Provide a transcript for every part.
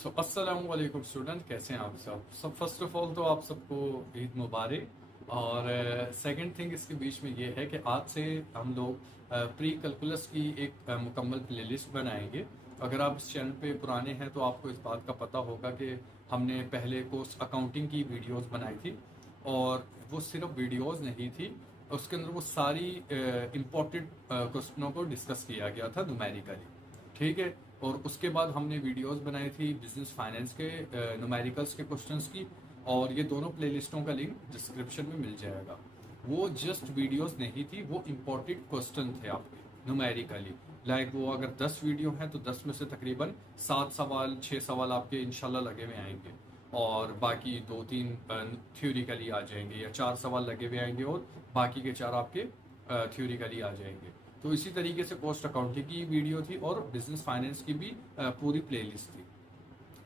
अस्सलाम वालेकुम स्टूडेंट, कैसे हैं आप सब फर्स्ट ऑफ ऑल तो आप सबको ईद मुबारक। और सेकंड थिंग इसके बीच में ये है कि आज से हम लोग प्री कैलकुलस की एक मुकम्मल प्लेलिस्ट बनाएंगे। अगर आप इस चैनल पे पुराने हैं तो आपको इस बात का पता होगा कि हमने पहले कोर्स अकाउंटिंग की वीडियोस बनाई थी, और वो सिर्फ वीडियोस नहीं थी, उसके अंदर वो सारी इम्पोर्टेंट क्वेश्चनों को डिस्कस किया गया था न्यूमेरिकली। ठीक है। और उसके बाद हमने वीडियोस बनाई थी बिजनेस फाइनेंस के न्यूमेरिकल्स के क्वेश्चंस की, और ये दोनों प्लेलिस्टों का लिंक डिस्क्रिप्शन में मिल जाएगा। वो जस्ट वीडियोस नहीं थी, वो इम्पोर्टेंट क्वेश्चन थे आपके न्यूमेरिकली। लाइक वो अगर 10 वीडियो हैं तो 10 में से तकरीबन 7 सवाल 6 सवाल आपके इंशाल्लाह लगे हुए आएंगे, और बाकी 2-3 थ्योरिकली आ जाएंगे, या 4 सवाल लगे हुए आएंगे और बाकी के 4 आपके थ्योरिकली आ जाएंगे। तो इसी तरीके से कॉस्ट अकाउंटिंग की वीडियो थी और बिजनेस फाइनेंस की भी पूरी प्लेलिस्ट थी।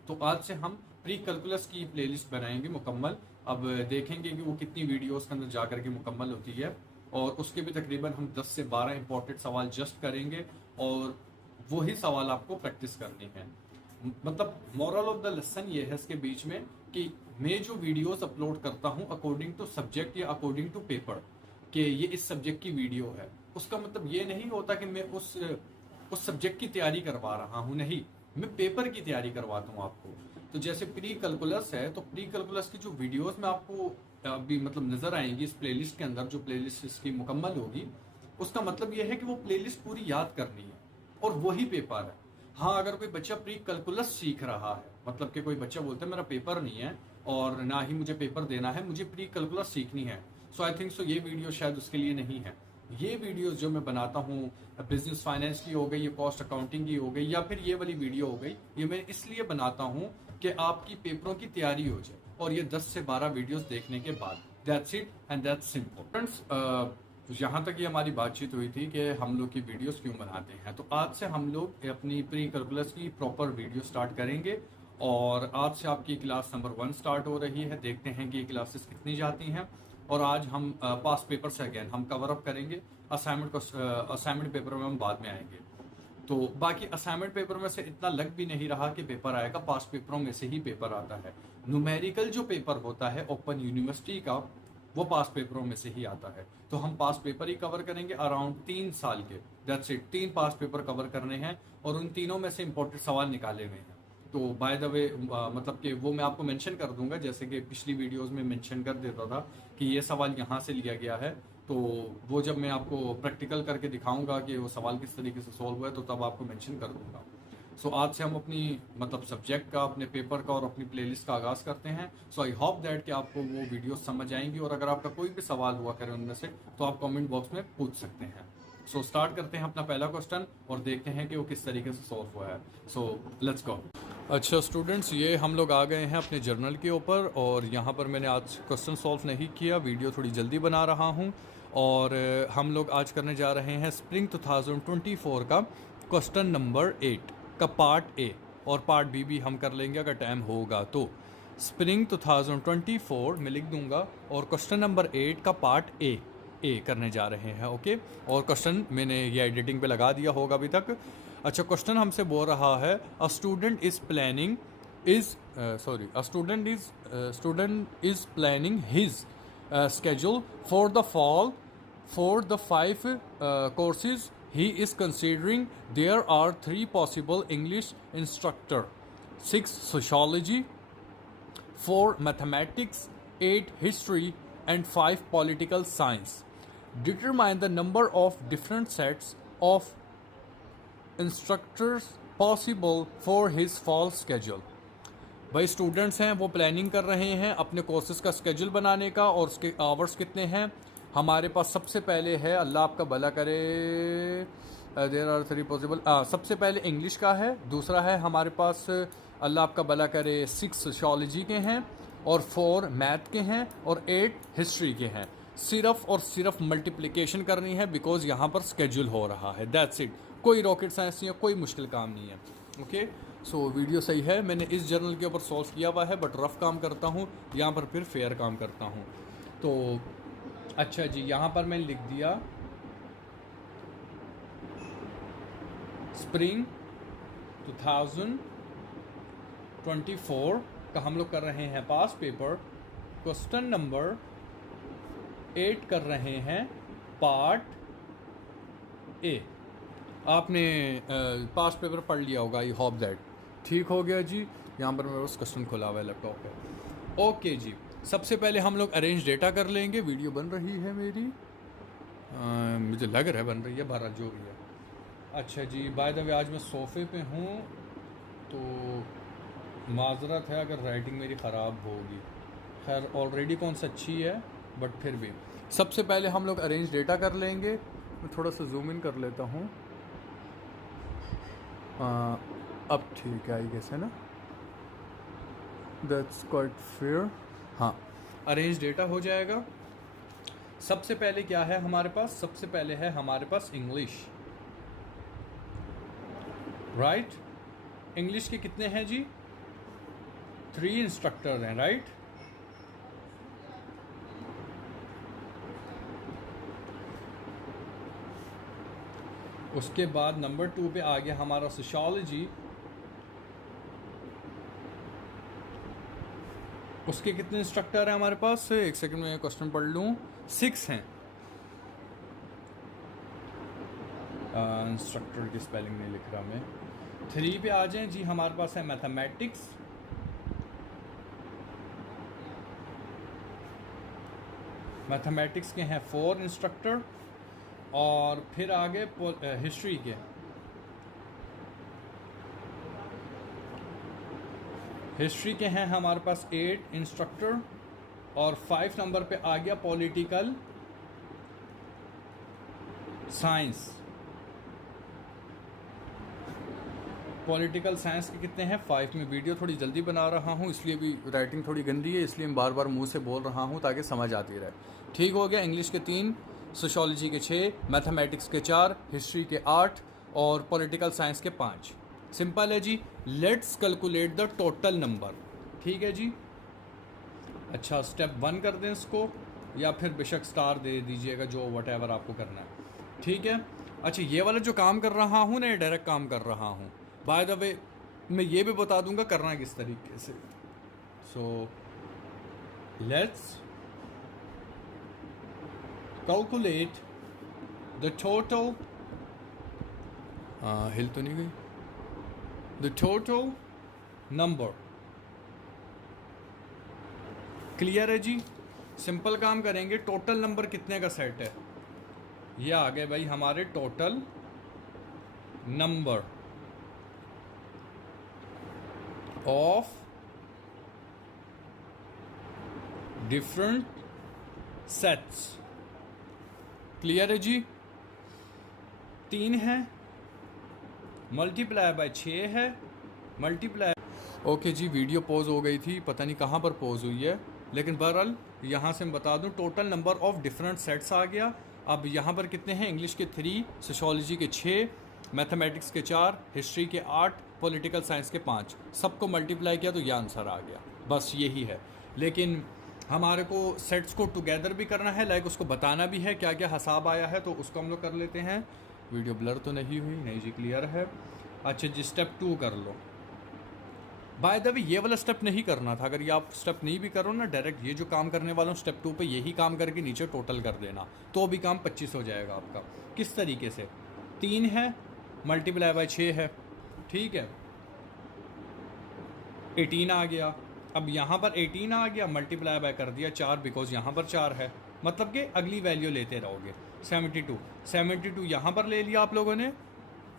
तो आज से हम प्री कैलकुलस की प्लेलिस्ट बनाएंगे मुकम्मल। अब देखेंगे कि वो कितनी वीडियोस के अंदर जाकर के मुकम्मल होती है, और उसके भी तकरीबन हम 10 से 12 इंपॉर्टेंट सवाल जस्ट करेंगे, और वही सवाल आपको प्रैक्टिस करनी है। मतलब मॉरल ऑफ द लेसन ये है इसके बीच में कि मैं जो वीडियोस अपलोड करता हूँ अकॉर्डिंग टू सब्जेक्ट या अकॉर्डिंग टू पेपर, कि ये इस सब्जेक्ट की वीडियो है, उसका मतलब ये नहीं होता कि मैं उस सब्जेक्ट की तैयारी करवा रहा हूँ, नहीं, मैं पेपर की तैयारी करवाता हूँ आपको। तो जैसे प्री कैलकुलस है, तो प्री कैलकुलस की जो वीडियोस में आपको अभी मतलब नजर आएंगी इस प्लेलिस्ट के अंदर, जो प्लेलिस्ट इसकी मुकम्मल होगी, उसका मतलब ये है कि वो प्लेलिस्ट पूरी याद करनी है और वही पेपर है। हाँ, अगर कोई बच्चा प्री कैलकुलस सीख रहा है, मतलब कि कोई बच्चा बोलता है मेरा पेपर नहीं है और ना ही मुझे पेपर देना है, मुझे प्री कैलकुलस सीखनी है, सो आई थिंक सो ये वीडियो शायद उसके लिए नहीं है। ये वीडियोस जो मैं बनाता हूँ, बिजनेस फाइनेंस की हो गई, ये कॉस्ट अकाउंटिंग की हो गई, या फिर ये वाली वीडियो हो गई, ये मैं इसलिए बनाता हूँ कि आपकी पेपरों की तैयारी हो जाए, और ये 10 से 12 वीडियोस देखने के बाद, that's it and that's simple friends. यहाँ तक ये हमारी बातचीत हुई थी कि हम लोग की वीडियोस क्यों बनाते हैं, तो आज से हम लोग अपनी प्री कैलकुलस की प्रॉपर वीडियो स्टार्ट करेंगे। और आज से आपकी क्लास नंबर 1 स्टार्ट हो रही है। देखते हैं कि ये क्लासेस कितनी जाती हैं। और आज हम पास पेपर से अगेन हम कवर अप करेंगे। असाइनमेंट पेपर में हम बाद में आएंगे। तो बाकी असाइनमेंट पेपर में से इतना लग भी नहीं रहा कि पेपर आएगा, पास पेपरों में से ही पेपर आता है। न्यूमेरिकल जो पेपर होता है ओपन यूनिवर्सिटी का, वो पास पेपरों में से ही आता है। तो हम पास पेपर ही कवर करेंगे अराउंड 3 साल के, that's it. 3 pass paper cover करने हैं, और उन तीनों में से इंपॉर्टेंट सवाल निकाले हुए हैं। तो बाय द वे मतलब कि वो मैं आपको मेंशन कर दूंगा, जैसे कि पिछली वीडियोस में मेंशन कर देता था कि ये सवाल यहाँ से लिया गया है। तो वो जब मैं आपको प्रैक्टिकल करके दिखाऊंगा कि वो सवाल किस तरीके से सॉल्व हुआ है, तो तब आपको मेंशन कर दूंगा। सो आज से हम अपनी मतलब सब्जेक्ट का, अपने पेपर का और अपनी प्लेलिस्ट का आगाज करते हैं। सो आई होप दैट कि आपको वो वीडियो समझ आएंगी, और अगर आपका कोई भी सवाल हुआ करे उनमें से, तो आप कमेंट बॉक्स में पूछ सकते हैं। सो स्टार्ट करते हैं अपना पहला क्वेश्चन और देखते हैं कि वो किस तरीके से सॉल्व हुआ है। So let's go. अच्छा स्टूडेंट्स, ये हम लोग आ गए हैं अपने जर्नल के ऊपर, और यहाँ पर मैंने आज क्वेश्चन सॉल्व नहीं किया, वीडियो थोड़ी जल्दी बना रहा हूँ। और हम लोग आज करने जा रहे हैं स्प्रिंग 2024 का क्वेश्चन नंबर 8 का पार्ट ए, और पार्ट बी भी हम कर लेंगे अगर टाइम होगा तो। स्प्रिंग 2024 मैं लिख दूंगा, और क्वेश्चन नंबर 8 का पार्ट ए करने जा रहे हैं। ओके, और क्वेश्चन मैंने ये एडिटिंग पे लगा दिया होगा अभी तक। अच्छा, क्वेश्चन हमसे बोल रहा है a student is planning his schedule for the fall for the 5 courses he is considering. There are 3 possible English instructor, 6 sociology, 4 mathematics, 8 history, and 5 political science. Determine the number of different sets of instructors possible for his fall schedule. भाई students हैं, वो planning कर रहे हैं अपने courses का schedule बनाने का, और उसके आवर्स कितने हैं। हमारे पास सबसे पहले है, अल्लाह आपका भला करे, देयर आर 3 पॉसिबल। सबसे पहले इंग्लिश का है, दूसरा है हमारे पास अल्लाह आपका भला करे 6 सोशियोलॉजी के हैं, और 4 मैथ के हैं, और 8 हिस्ट्री के हैं। सिर्फ और सिर्फ मल्टीप्लिकेशन करनी है, बिकॉज यहाँ पर स्केड्यूल हो रहा है, दैट्स इट। कोई रॉकेट साइंस नहीं है, कोई मुश्किल काम नहीं है। ओके, सो वीडियो सही है, मैंने इस जर्नल के ऊपर सॉल्व किया हुआ है, बट रफ काम करता हूँ, यहाँ पर फिर फेयर काम करता हूँ। तो अच्छा जी, यहाँ पर मैंने लिख दिया स्प्रिंग 2024 24 का हम लोग कर रहे हैं पास पेपर। क्वेश्चन नंबर 8 कर रहे हैं पार्ट ए। आपने पास पेपर पढ़ लिया होगा, आई होप दैट। ठीक हो गया जी। यहाँ पर मेरे पास क्वेश्चन खुला हुआ है लैपटॉप पे। ओके जी, सबसे पहले हम लोग अरेंज डेटा कर लेंगे। वीडियो बन रही है मेरी, मुझे लग रहा है बन रही है, भरा जो भी है। अच्छा जी, बाय द वे आज मैं सोफ़े पे हूँ तो माजरत है अगर राइटिंग मेरी ख़राब होगी। खैर ऑलरेडी कौन सा अच्छी है, बट फिर भी सबसे पहले हम लोग अरेंज डेटा कर लेंगे। मैं थोड़ा सा जूम इन कर लेता हूँ। अब ठीक है आई गेस, है ना? That's quite fair. हाँ, अरेंज डेटा हो जाएगा। सबसे पहले क्या है हमारे पास? सबसे पहले है हमारे पास इंग्लिश, राइट? इंग्लिश के कितने हैं जी? 3 इंस्ट्रक्टर हैं, राइट? उसके बाद नंबर 2 पे आ गया हमारा सोशियोलॉजी। उसके कितने इंस्ट्रक्टर हैं हमारे पास? एक सेकंड में क्वेश्चन पढ़ लूँ। 6 हैं। इंस्ट्रक्टर की स्पेलिंग नहीं लिख रहा मैं। 3 पे आ जाएं जी, हमारे पास है मैथमेटिक्स। मैथमेटिक्स के हैं 4 इंस्ट्रक्टर। और फिर आगे हिस्ट्री के। हिस्ट्री के हैं हमारे पास 8 इंस्ट्रक्टर। और 5 नंबर पे आ गया पॉलिटिकल साइंस। पॉलिटिकल साइंस के कितने हैं? 5 में। वीडियो थोड़ी जल्दी बना रहा हूँ इसलिए भी राइटिंग थोड़ी गंदी है, इसलिए मैं बार बार मुंह से बोल रहा हूँ ताकि समझ आती रहे। ठीक हो गया। इंग्लिश के 3, सोशियोलॉजी के 6, मैथमेटिक्स के 4, हिस्ट्री के 8 और पॉलिटिकल साइंस के 5। सिंपल है जी। Let's calculate the total number. ठीक है जी। अच्छा, स्टेप 1 कर दें इसको, या फिर बेशक स्टार दे दीजिएगा, जो व्हाटएवर आपको करना है। ठीक है। अच्छा, ये वाला जो काम कर रहा हूँ ना, ये डायरेक्ट काम कर रहा हूँ। बाय द वे मैं ये भी बता दूंगा करना किस तरीके से। So let's calculate the total, हिल तो नहीं गई, द टोटल नंबर। क्लियर है जी। सिंपल काम करेंगे। टोटल नंबर कितने का सेट है? ये आ गए भाई हमारे total number of different sets. Clear है जी। 3 है, मल्टीप्लाई बाय 6 है, मल्टीप्लाई। ओके जी, वीडियो पॉज हो गई थी, पता नहीं कहाँ पर पॉज हुई है, लेकिन बहरहाल यहाँ से मैं बता दूँ total number of different sets आ गया। अब यहाँ पर कितने हैं? इंग्लिश के 3, सोशियोलॉजी के 6, मैथमेटिक्स के 4, हिस्ट्री के 8, पॉलिटिकल साइंस के 5। सबको मल्टीप्लाई किया तो यह आंसर आ गया। बस यही है। लेकिन हमारे को सेट्स को टुगेदर भी करना है, लाइक उसको बताना भी है क्या क्या हिसाब आया है, तो उसको हम लोग कर लेते हैं। वीडियो ब्लर तो नहीं हुई? नहीं जी, क्लियर है। अच्छा जी, स्टेप 2 कर लो। बाय द वे ये वाला स्टेप नहीं करना था। अगर ये आप स्टेप नहीं भी करो ना, डायरेक्ट ये जो काम करने वाला हूँ स्टेप 2 पे यही काम करके नीचे टोटल कर देना, तो भी काम 25 हो जाएगा आपका। किस तरीके से? 3 है, मल्टीप्लाई बाय 6 है, ठीक है, 18 आ गया। अब यहाँ पर 18 आ गया, मल्टीप्लाई बाय कर दिया 4, बिकॉज यहाँ पर 4 है, मतलब कि अगली वैल्यू लेते रहोगे। 72 यहाँ पर ले लिया आप लोगों ने।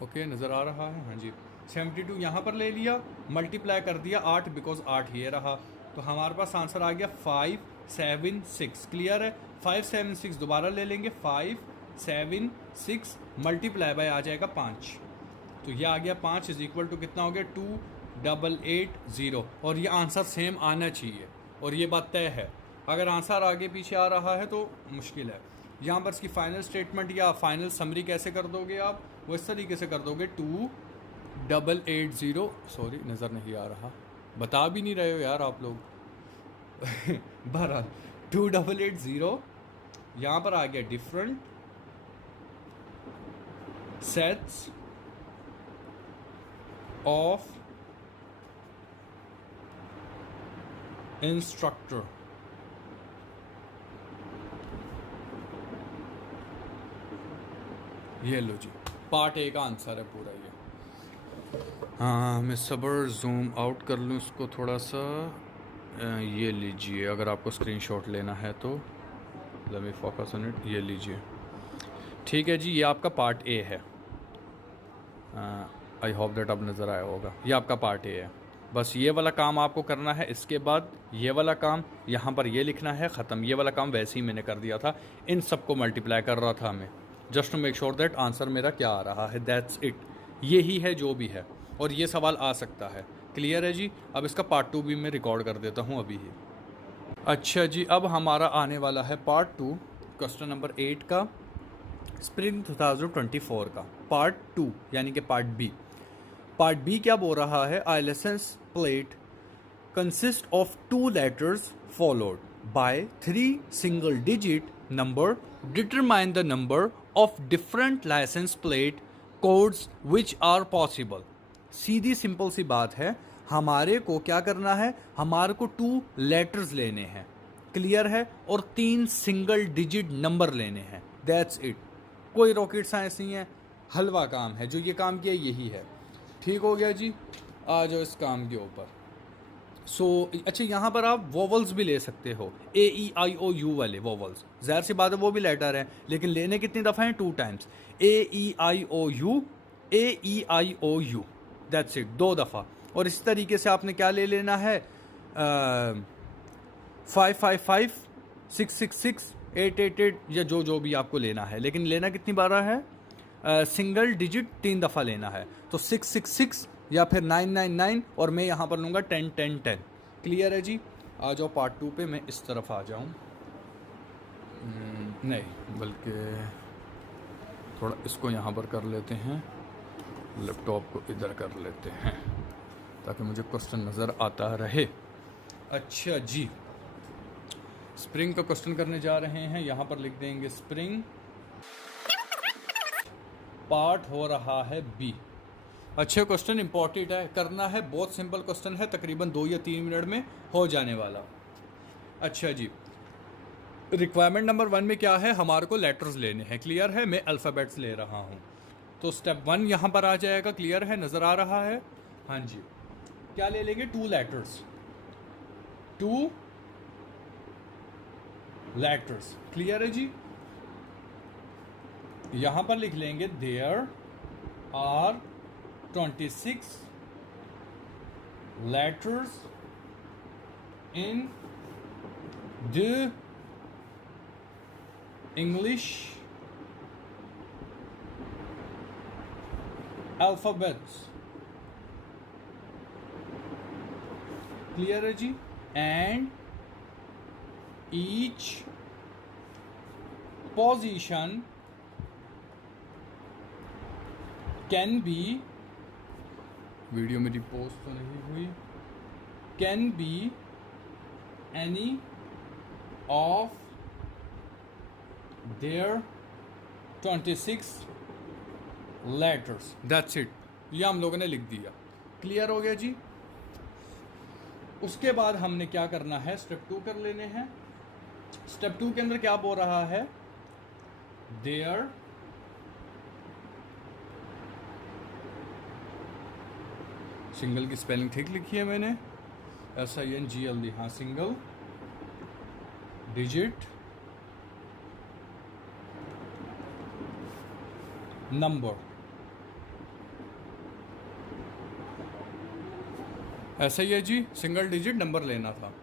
ओके, नज़र आ रहा है? हाँ जी। 72 यहाँ पर ले लिया, मल्टीप्लाई कर दिया 8, बिकॉज 8 ये रहा, तो हमारे पास आंसर आ गया 576। क्लियर है। 576 दोबारा ले लेंगे, 576 मल्टीप्लाई बाय आ जाएगा 5, तो ये आ गया 5 इज इक्वल टू कितना हो गया? 2880। और ये आंसर सेम आना चाहिए, और ये बात तय है। अगर आंसर आगे पीछे आ रहा है तो मुश्किल है। यहाँ पर इसकी फाइनल स्टेटमेंट या फाइनल समरी कैसे कर दोगे आप? वो इस तरीके से कर दोगे 2880। सॉरी, नज़र नहीं आ रहा, बता भी नहीं रहे हो यार आप लोग। बहरहाल 2880 यहाँ पर आ गया डिफरेंट सेट्स ऑफ इंस्ट्रक्टर, ये लो जी, पार्ट ए का आंसर है पूरा ये। हाँ, मैं सबर जूम आउट कर लूँ इसको थोड़ा सा। ये लीजिए, अगर आपको स्क्रीनशॉट लेना है तो let me focus on it, ये लीजिए। ठीक है जी, ये आपका पार्ट ए है। आई होप दैट अब नज़र आया होगा। ये आपका पार्ट ए है। बस ये वाला काम आपको करना है। इसके बाद ये वाला काम यहाँ पर ये लिखना है, ख़त्म। ये वाला काम वैसे ही मैंने कर दिया था, इन सबको मल्टीप्लाई कर रहा था मैं, just to make sure that answer मेरा क्या आ रहा है। दैट्स इट, यही है जो भी है। और ये सवाल आ सकता है। क्लियर है जी। अब इसका पार्ट 2 भी मैं रिकॉर्ड कर देता हूँ अभी ही। अच्छा जी, अब हमारा आने वाला है पार्ट 2, क्वेश्चन नंबर 8 का, स्प्रिंग 2024 का पार्ट 2, यानी कि पार्ट बी। पार्ट बी क्या बोल रहा है? A license plate consist of 2 letters followed by 3 single digit number, determine the number of different license plate codes which are possible. सीधी simple सी बात है, हमारे को क्या करना है? हमारे को 2 लेटर्स लेने हैं, क्लियर है, और 3 सिंगल डिजिट नंबर लेने हैं। दैट्स इट, कोई रॉकेट साइंस नहीं है, हलवा काम है। जो ये काम किया यही है। ठीक हो गया जी, आ जाओ इस काम के ऊपर। अच्छा, यहाँ पर आप वोवल्स भी ले सकते हो, AEIOU वाले वोवल्स। ज़ाहिर सी बात है वो भी लेटर हैं, लेकिन लेने कितनी दफ़ा हैं? 2 times. AEIOU, AEIOU, that's it, 2 दफ़ा। और इस तरीके से आपने क्या ले लेना है? 555, 666, 888 या जो भी आपको लेना है, लेकिन लेना कितनी बार है? सिंगल डिजिट 3 दफ़ा लेना है। तो 666 या फिर 999, और मैं यहाँ पर लूँगा 10 10 10। क्लियर है जी। आ जाओ पार्ट 2 पे, मैं इस तरफ आ जाऊँ। नहीं, बल्कि थोड़ा इसको यहाँ पर कर लेते हैं, लैपटॉप को इधर कर लेते हैं ताकि मुझे क्वेश्चन नज़र आता रहे। अच्छा जी, स्प्रिंग का क्वेश्चन करने जा रहे हैं। यहाँ पर लिख देंगे स्प्रिंग, पार्ट हो रहा है बी। अच्छे क्वेश्चन, इंपॉर्टेंट है, करना है। बहुत सिंपल क्वेश्चन है, तकरीबन 2 या 3 मिनट में हो जाने वाला। अच्छा जी, रिक्वायरमेंट नंबर 1 में क्या है? हमारे को लेटर्स लेने हैं। क्लियर है, मैं अल्फ़ाबेट्स ले रहा हूँ। तो स्टेप 1 यहाँ पर आ जाएगा। क्लियर है, नज़र आ रहा है? हाँ जी। क्या ले लेंगे? 2 लेटर्स, 2 लेटर्स। क्लियर है जी। यहाँ पर लिख लेंगे there are 26 letters in the English alphabets। Clear है जी। And each position can be, video मेरी पोस्ट तो नहीं हुई, can be any of their 26 letters. That's it, ये हम लोगों ने लिख दिया। क्लियर हो गया जी। उसके बाद हमने क्या करना है? स्टेप 2 कर लेने हैं। स्टेप 2 के अंदर क्या बोल रहा है? देयर सिंगल की स्पेलिंग ठीक लिखी है मैंने, SINGL, हाँ, सिंगल डिजिट नंबर। ऐसा ही है जी, सिंगल डिजिट नंबर लेना था।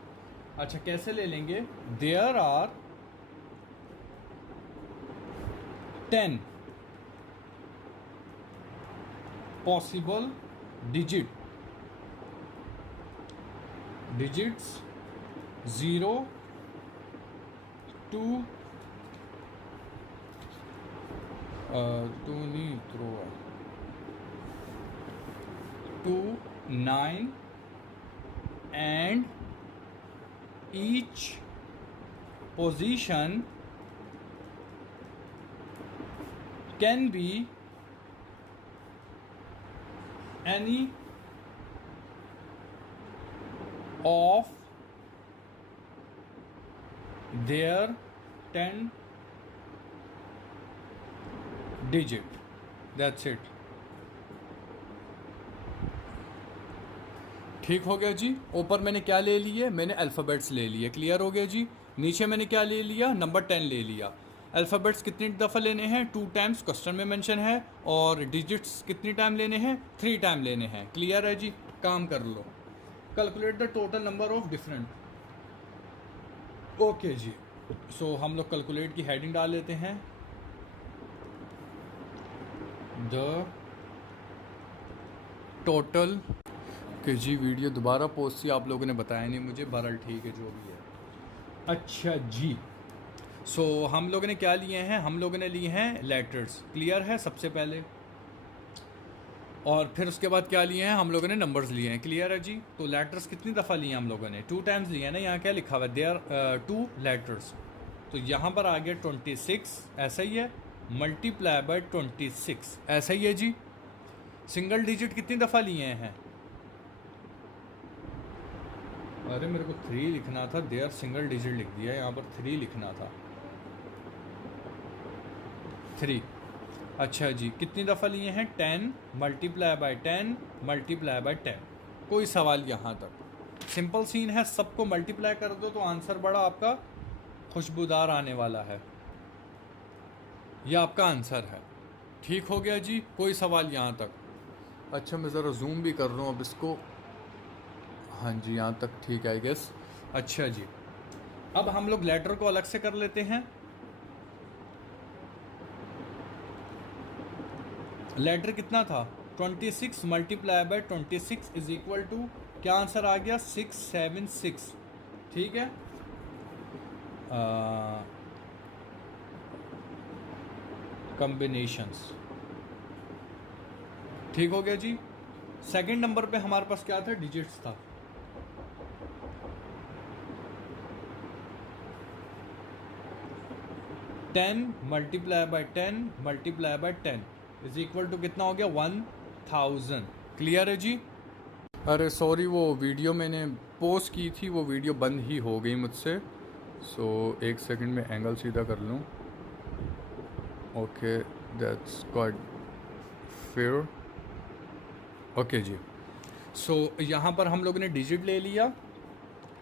अच्छा, कैसे ले लेंगे? There are 10 possible digits 0 to 9 and each position can be any of their 10 digit, that's it. ठीक हो गया जी। ऊपर मैंने क्या ले लिए, मैंने अल्फ़ाबेट्स ले लिए, क्लियर हो गया जी। नीचे मैंने क्या ले लिया, नंबर 10 ले लिया। अल्फ़ाबेट्स कितनी दफ़ा लेने हैं, 2 टाइम्स क्वेश्चन में मेंशन है, और डिजिट्स कितनी टाइम लेने हैं, 3 टाइम लेने हैं, क्लियर है जी। काम कर लो। Calculate the total number of different, okay जी। सो हम लोग कैलकुलेट की हेडिंग डाल लेते हैं, द टोटल कि जी वीडियो दोबारा पोस्ट थी, आप लोगों ने बताया नहीं मुझे, बहरहाल ठीक है जो भी है। अच्छा जी, सो हम लोगों ने क्या लिए हैं, हम लोगों ने लिए हैं लेटर्स, क्लियर है सबसे पहले, और फिर उसके बाद क्या लिए हैं, हम लोगों ने नंबर्स लिए हैं, क्लियर है जी। तो लेटर्स कितनी दफ़ा लिए हैं हम लोगों ने, 2 टाइम्स लिए हैं ना। यहाँ क्या लिखा हुआ है, देयर 2 लेटर्स, तो यहाँ पर आ गया 26, ऐसा ही है, मल्टीप्लाई बाय 26, ऐसा ही है जी। सिंगल डिजिट कितनी दफ़ा लिए हैं, अरे मेरे को 3 लिखना था, देयर सिंगल डिजिट लिख दिया, यहाँ पर 3 लिखना था, 3। अच्छा जी, कितनी दफ़ा लिए हैं, 10 मल्टीप्लाई बाय 10 मल्टीप्लाई बाय 10। कोई सवाल यहाँ तक, सिंपल सीन है, सबको मल्टीप्लाई कर दो तो आंसर बड़ा आपका खुशबूदार आने वाला है, यह आपका आंसर है। ठीक हो गया जी, कोई सवाल यहाँ तक। अच्छा मैं ज़रा जूम भी कर रहा हूँ अब इसको, हाँ जी यहाँ तक ठीक है आई गेस। अच्छा जी, अब हम लोग लेटर को अलग से कर लेते हैं। लेटर कितना था, 26 multiply by 26 is equal to, क्या आंसर आ गया, 676, ठीक है। कॉम्बिनेशंस, ठीक हो गया जी। सेकंड नंबर पे हमारे पास क्या था, डिजिट्स था, 10 multiply by 10 multiply by 10 is equal to कितना हो गया, 1000, क्लियर है जी। अरे सॉरी, वो वीडियो मैंने पोस्ट की थी, वो वीडियो बंद ही हो गई मुझसे, सो एक सेकंड में एंगल सीधा कर लूँ, okay that's got fair, okay जी। सो यहाँ पर हम लोगों ने डिजिट ले लिया,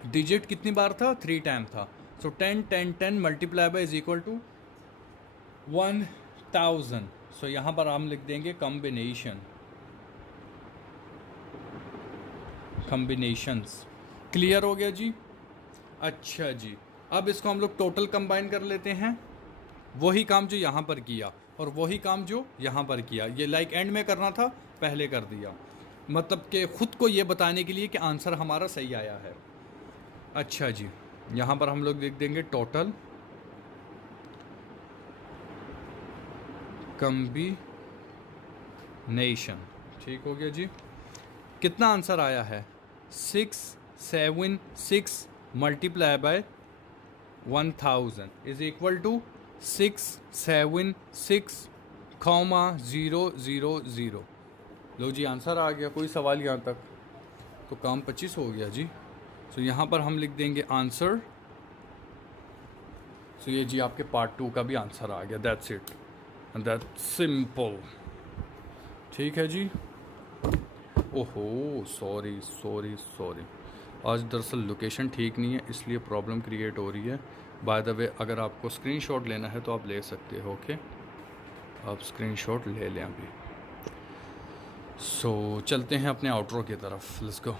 डिजिट कितनी बार था, 3 टाइम था, so 10 10 10 multiply by is equal to 1000। So यहाँ पर हम लिख देंगे कॉम्बिनेशन, कॉम्बिनेशंस, क्लियर हो गया जी। अच्छा जी, अब इसको हम लोग टोटल कंबाइन कर लेते हैं, वही काम जो यहाँ पर किया और वही काम जो यहाँ पर किया, ये लाइक एंड में करना था, पहले कर दिया, मतलब कि ख़ुद को ये बताने के लिए कि आंसर हमारा सही आया है। अच्छा जी, यहाँ पर हम लोग लिख देंगे टोटल कॉम्बिनेशन, ठीक हो गया जी। कितना आंसर आया है, 676 multiply by 1000 is equal to 676,000। लो जी आंसर आ गया, कोई सवाल यहाँ तक, तो काम 25 हो गया जी। सो यहाँ पर हम लिख देंगे आंसर, सो ये जी आपके पार्ट 2 का भी आंसर आ गया, दैट्स इट, दैट्स सिंपल, ठीक है जी। ओहो सॉरी सॉरी सॉरी, आज दरअसल लोकेशन ठीक नहीं है इसलिए प्रॉब्लम क्रिएट हो रही है। बाय द वे अगर आपको स्क्रीनशॉट लेना है तो आप ले सकते हो, ओके आप स्क्रीनशॉट ले लें अभी। सो चलते हैं अपने आउटरो की तरफ, लेट्स गो।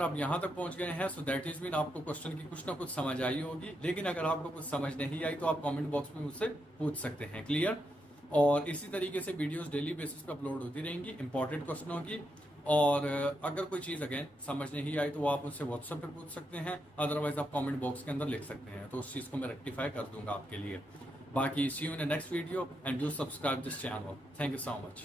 आप यहाँ तक पहुँच गए हैं, सो दैट इज मीन आपको क्वेश्चन की कुछ ना कुछ समझ आई होगी, लेकिन अगर आपको कुछ समझ नहीं आई तो आप कमेंट बॉक्स में मुझसे पूछ सकते हैं, क्लियर। और इसी तरीके से वीडियोस डेली बेसिस पे अपलोड होती रहेंगी इंपॉर्टेंट क्वेश्चनों की, और अगर कोई चीज़ अगेन समझ नहीं आई तो आप मुझसे व्हाट्सएप पे पूछ सकते हैं, अदरवाइज आप कमेंट बॉक्स के अंदर लिख सकते हैं, तो उस चीज़ को मैं रेक्टिफाई कर दूंगा आपके लिए। बाकी see you in the next video and do subscribe this channel, thank you so much.